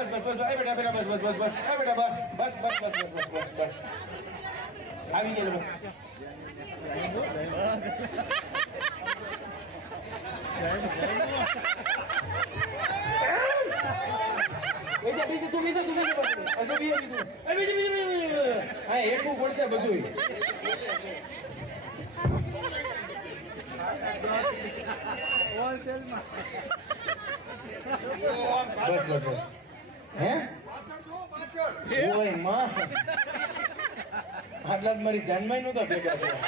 બસ બસ બસ બેટા બેટા બસ બસ બસ બસ બેટા બસ બસ બસ બસ બસ બસ બસ આવી ગયેલો બસ બીજે બીજે તું બીજે તું બીજે હા એટલું પડશે બધું હોલસેલમાં બસ બસ બસ હે? ઓયમાં. આટલા જ મારી જાનમાં નહોતા ભેગા થયા.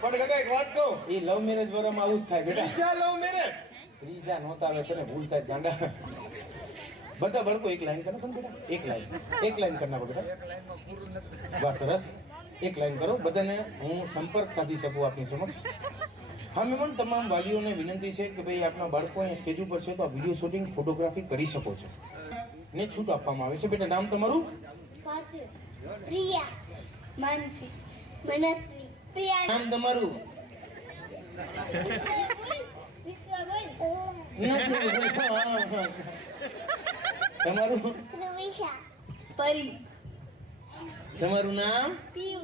પણ કાકા એક વાત કહું. એ લવ મેરેજ વાળામાં આવું જ થાય બેટા. ત્રીજા લવ મેરેજ ત્રીજા નહોતા આવે તને ભૂલ થાય ગાંડા. બધા બળકો એક લાઈન કરો પણ બેટા. એક લાઈન એક લાઈન કરના બેટા. બસ સરસ. એક લાઈન કરો. બધાને હું સંપર્ક સાધી શકું આપની સમક્ષ. હા મેમન તમામ વાલીઓને વિનંતી છે કે ભાઈ આપના બાળકો અહીંયા સ્ટેજ ઉપર છે તો આ વીડિયો શૂટિંગ ફોટોગ્રાફી કરી શકો છો. ને છૂટ આપવામાં આવે છે. બેટા નામ તમારું? પ્રિયા માનસી મનસ્વી પ્રિયા. નામ તમારું? તમારું? પરી. તમારું નામ? પીયુ.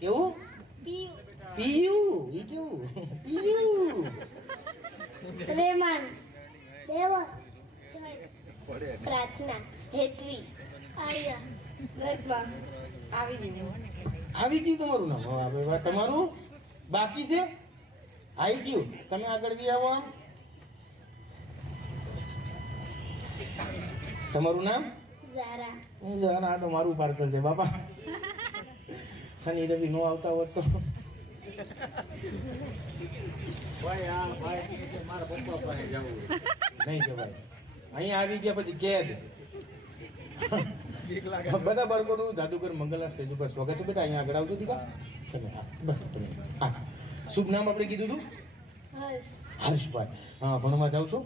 કેવું? પિયુ. પીયુ. ઈ કેવું? પીયુ. રેમાન. પ્રાર્થના હેતવી આર્યા. ગરબા આવી ગયું આવી ગયું તમારું નામ. હવે હવે તમારું? બાકી છે? આવી ગયું. તમે આગળ બી આવો આમ. તમારું નામ? ઝારા. આ તો મારું પાર્સલ છે બાપા. શનિ રવિ નો આવતા હોત તો. નહીં જવાય અહીંયા આવી ગયા પછી કેદ બધા બાળકોનું જાદુગર મંગલના સ્ટેજ ઉપર સ્વાગત છે. બેટા અહીંયા આગળ આવજો દીકા. તમે હા બસ તમે હા શુભ નામ આપણે કીધું હતું હર્ષ. હર્ષભાઈ. હા ભણવા જાઓ છો?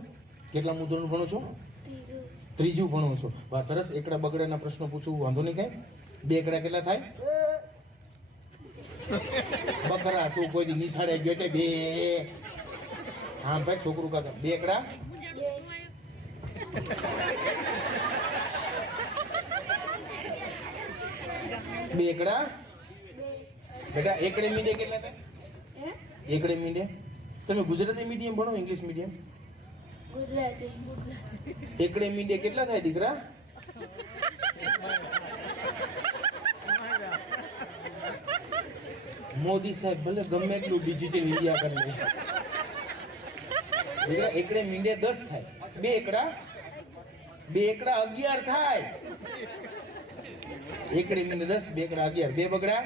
કેટલા મુદ્દોનું ભણો છો? તીરુ ત્રીજું ભણો છો. વાહ સરસ. એકડા બગડાના પ્રશ્નો પૂછવું વાંધો નહીં કાંઈ? બે એકડા કેટલા થાય? બકરા તું કોઈ નિશાળે ગયો છે બે. હા ભાઈ છોકરું કાકા બે એકડા? બે એકડા? બેટા એકડે મીંડે કેટલા થાય? એકડે મીડિયા તમે ગુજરાતી મીડિયમ ભણો ઇંગ્લિશ મીડિયમ એકડે મીંડે કેટલા થાય દીકરા? મોદી સાહેબ ભલે ગમે એટલું ડિજિટલ ઇન્ડિયા કરી લે. દીકરા એકડે મીંડે દસ થાય. બે એકડા? બે એકડા અગિયાર થાય. એકડી મીંડે દસ, બે એકડા અગિયાર. બે બગડા?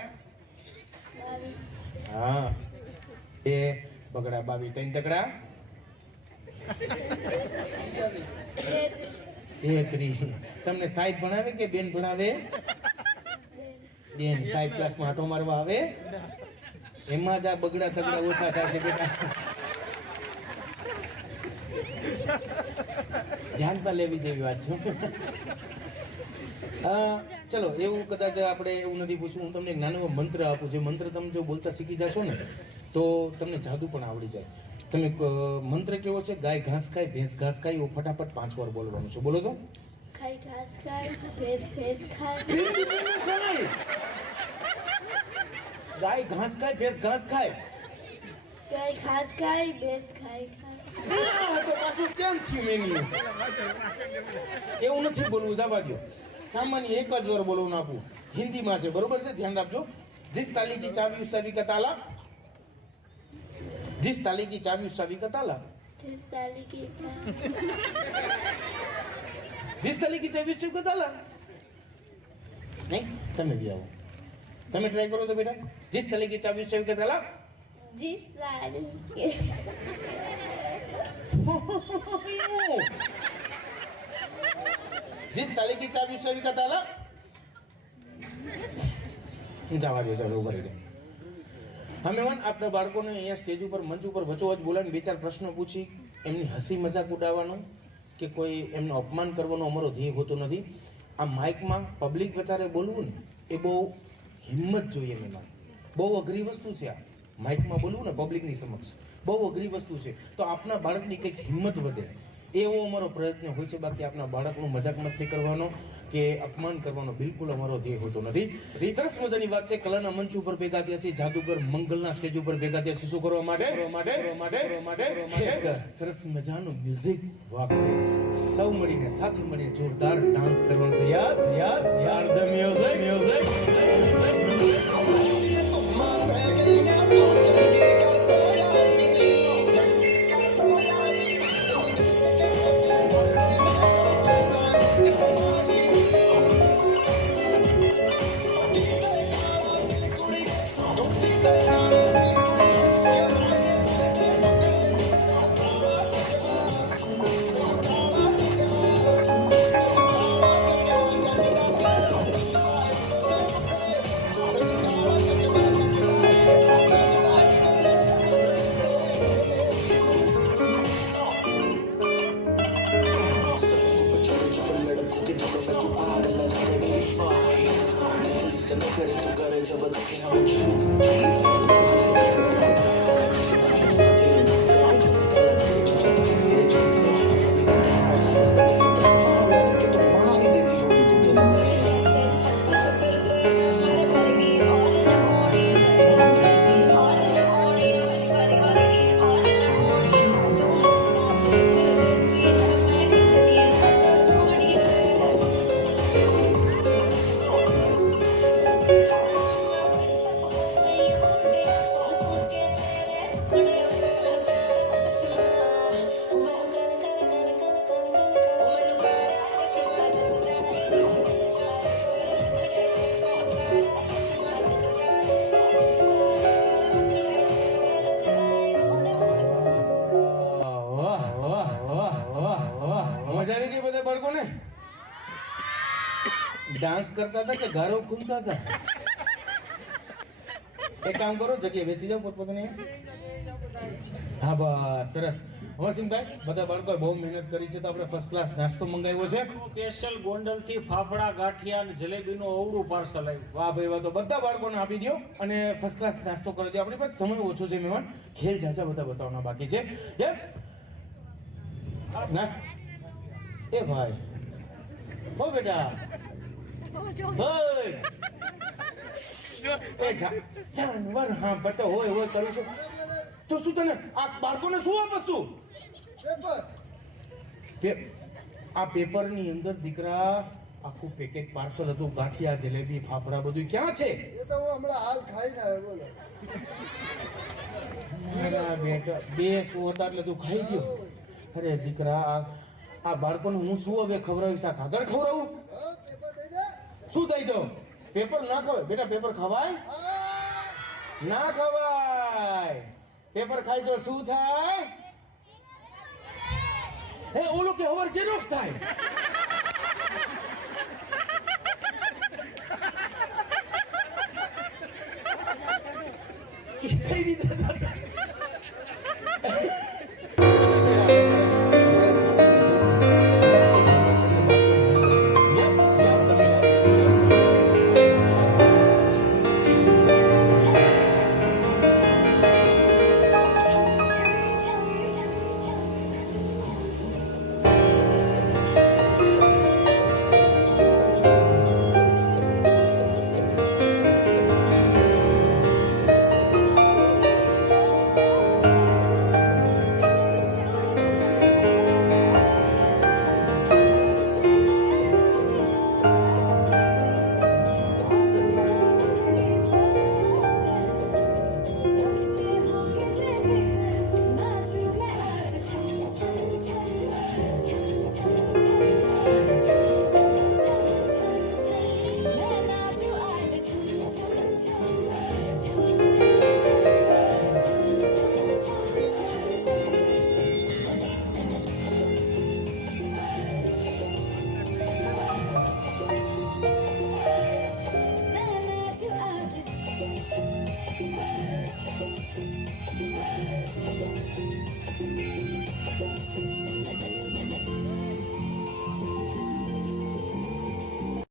હા. બે બગડા, બાવી. ત્રણ તકડા તેત્રી. તમને સાહેબ ભણાવે કે બેન ભણાવે? બેન. બેન સાહેબ ક્લાસમાં આટો મારવા આવે? એમાં જ આ બગડા તગડા ઓછા થાય છે બેટા. ધ્યાનમાં લેવી જેવી વાત છે. ચલો એવું કદાચ આપણે એવું નથી પૂછવું. હું તમને એક નાનો મંત્ર આપું. જે મંત્ર તમે જો બોલતા શીખી જશો ને તો તમને જાદુ પણ આવડી જાય. તમે મંત્ર કેવો છે? ગાય ઘાસ ખાય ભેંસ ઘાસ ખાય એવું ફટાફટ પાંચ વાર બોલવાનું છે. બોલો તો. ઘાસ ખાય ખાય. ગાય ઘાસ ખાય ભેંસ ઘાસ ખાય. ગાય ઘાસ ખાય ભેંસ ખાય. ખાય તો પાછું હેરાન થયું એવું નથી બોલવું જવા દો સામાન્ય એક જ વાર બોલવું આપું. હિન્દીમાં છે બરોબર છે? ધ્યાન રાખજો. જીસ તાલી કી ચાવી ઉસાવી કા તાલા જીસ તાલી કી ચાવી ઉસાવી કા તાલા जिस તાલી કી ચાવી ઉસ કા તાલા નહીં તમે બી આવો. તમે ટ્રાય કરો તો બેટા. જીસ તાલી કી ચાવી ઉસ ચાવી કા તાલા જીસ તાલી जिस ताले की चाबी उस चाबी का ताला જવા દો ચાલો ઉભા રહી અમે મન આપણા બાળકોને અહીંયા સ્ટેજ ઉપર મંચ ઉપર વચોવચ બોલાવીને બે ચાર પ્રશ્નો પૂછી એમની હસી મજાક ઉડાવવાનો કે કોઈ એમનું અપમાન કરવાનો અમારો ધ્યેય હોતો નથી આ માઇકમાં પબ્લિક વચારે બોલવું ને એ બહુ હિંમત જોઈએ એમાં બહુ અઘરી વસ્તુ છે આ માઇકમાં બોલવું ને પબ્લિકની સમક્ષ. બહુ અઘરી વસ્તુ છે. તો આપના બાળકની કંઈક હિંમત વધે. એવો અમારો પ્રયત્ન હોય છે. બાકી આપના બાળકનું મજાક મસ્તી કરવાનો કે અપમાન કરવાનો બિલકુલ અમારો ધ્યેય હોતો નથી. સરસ મજાની વાત છે. કલાના મંચ ઉપર ભેગા થયા છે. જાદુગર મંગલના સ્ટેજ ઉપર ભેગા થયા છે. શું કરવા માટે? માટે? માટે? માટે? સરસ મજાનું મ્યુઝિક વાગશે સૌ મળીને સાથે મળીને જોરદાર ડાન્સ કરવાનો છે. યસ યસ યાર ધ મ્યુઝિક મ્યુઝિક ડાન્સ કરતા હતા કે ગારો ખૂંદતા હતા? એક કામ કરો જગ્યાએ બેસી જાઓ પોતપોતાને હા બસ સરસ. અમરસિંહભાઈ બધા બાળકોએ બહુ મહેનત કરી છે તો આપણે ફર્સ્ટ ક્લાસ નાસ્તો મંગાવ્યો છે. સ્પેશિયલ ગોંડલથી ફાફડા ગાંઠિયા અને જલેબીનું અવળું પાર્સલ આવ્યું. વાહ ભાઈ વાહ તો બધા બાળકોને આપી દો અને ફર્સ્ટ ક્લાસ નાસ્તો કરી દો આપણી પાસે સમય ઓછો છે મહેમાન. ખેલ જાજા બધા બતાવવાના બાકી છે. યસ ના એ ભાઈ. હો બેટા. જાનવર હા બતો હોય હોય કરું છું. તો શું તને આ બાળકોને શું આપસ તું? પે- આ પેપરની અંદર દીકરા આખું પેકેટ પાર્સલ હતું ગાંઠિયા જલેબી ફાફડા બધું ક્યાં છે? એ તો હું હમણાં હાલ ખાઈને આવ્યો બોલો. મારા બેટા બે શું હતા એટલે તું ખાઈ ગયો? અરે દીકરા આ બાળકોને હું શું હવે ખવડાવીશ? આ કાગળ ખવડાવું? પેપર શું થઈ દઉં પેપર ના ખવાય? બેટા, પેપર ખવાય? ના ખવાય. પેપર ખાય તો શું થાય? એ, ઓલો કે હવાર જેરોક્સ થાય. કઈ રીતે